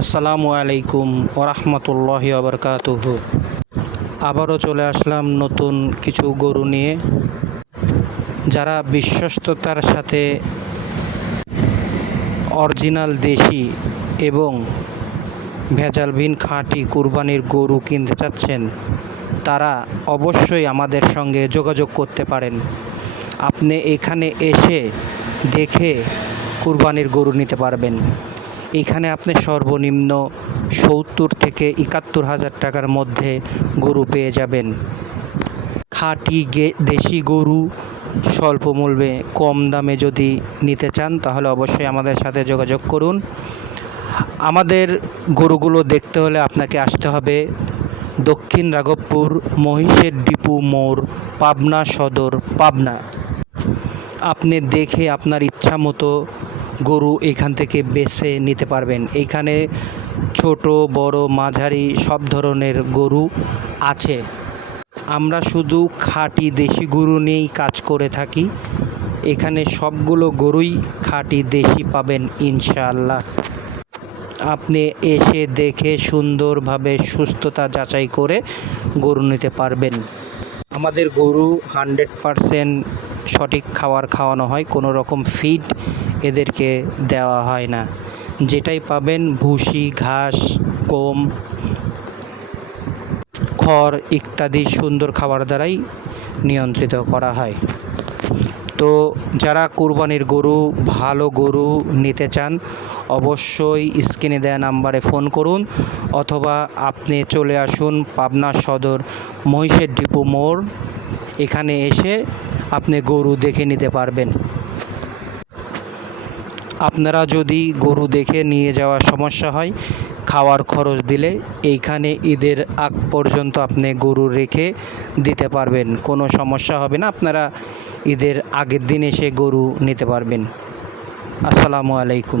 আসসালামু আলাইকুম ওরহমতুল্লাহি ওবরকাতুহু। আবারও চলে আসলাম নতুন কিছু গরু নিয়ে। যারা বিশ্বস্ততার সাথে অরিজিনাল দেশি এবং ভেজালবিহীন খাঁটি কুরবানির গরু কিনতে চাচ্ছেন, তারা অবশ্যই আমাদের সঙ্গে যোগাযোগ করতে পারেন। আপনি এখানে এসে দেখে কুরবানির গরু নিতে পারবেন। এখানে আপনি সর্বনিম্ন ৭০ থেকে ৭১,০০০ টাকার মধ্যে গরু পেয়ে যাবেন। খাঁটি দেশি গরু স্বল্প মূল্যে কম দামে যদি নিতে চান, তাহলে অবশ্যই আমাদের সাথে যোগাযোগ করুন। আমাদের গরুগুলো দেখতে হলে আপনাকে আসতে হবে দক্ষিণ রাঘবপুর মহিষের ডিপু মোড়, পাবনা সদর, পাবনা। আপনি দেখে আপনার ইচ্ছা মতো গরু এখান থেকে বেছে নিতে পারবেন। এখানে ছোট বড় মাঝারি সব ধরনের গরু আছে। আমরা শুধু খাঁটি দেশি গরু নিয়েই কাজ করে থাকি। এখানে সবগুলো গরুই খাঁটি দেশি পাবেন ইনশাআল্লাহ। আপনি এসে দেখে সুন্দরভাবে সুস্থতা যাচাই করে গরু নিতে পারবেন। আমাদের গরু 100% সঠিক খাওয়ানো হয়, কোনো রকম ফিড এদেরকে দেওয়া হয় না। যেটাই পাবেন ভুসি, ঘাস, গম, খড় ইত্যাদি সুন্দর খাবার দ্বারাই নিয়ন্ত্রিত করা হয়। তো যারা কুরবানির গরু, ভালো গরু নিতে চান, অবশ্যই স্ক্রিনে দেওয়া নাম্বারে ফোন করুন, অথবা আপনি চলে আসুন পাবনা সদর মহিষের ডিপো মোড়। এখানে এসে আপনি গরু দেখে নিতে পারবেন। আপনারা যদি গরু দেখে নিয়ে যাওয়ার সমস্যা হয়, খাওয়ার খরচ দিলে এইখানে ঈদের আগ পর্যন্ত আপনি গরু রেখে দিতে পারবেন, কোনো সমস্যা হবে না। আপনারা ঈদের আগের দিন এসে গরু নিতে পারবেন। আসসালামু আলাইকুম।